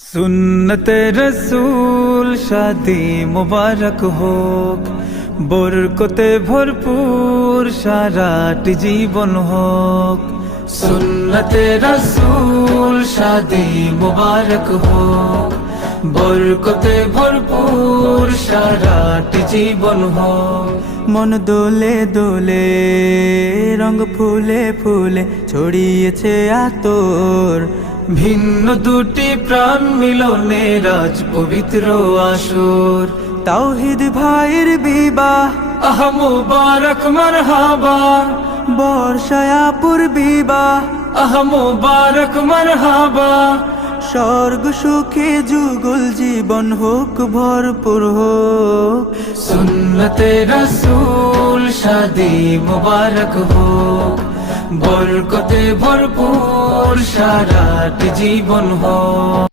সুন্নতে রসূল শাদি মুবারক হোক, বরকতে ভরপুর সারাটি জীবন হোক। সুন্নতে রসূল শাদি মুবারক হোক, বরকতে ভরপুর সারাটি জীবন হোক। মন দোলে দোলে, রঙ ফুলে ফুলে ছড়িয়েছে আতর, ভিন্ন দুটি প্রাণ মিলনে রাজ পবিত্র আসর। তাওহীদ ভাইয়ের বিবাহ, আহ মুবারক মারহাবা। বর্ষায়াপুর বিবাহ, আহ মুবারক মারহাবা। স্বর্গ সুখে যুগল জীবন হোক ভরপুর হোক। সুন্নতে রসূল শাদি মুবারক হোক, বরকতে ভরপুর সারাটি জীবন হোক।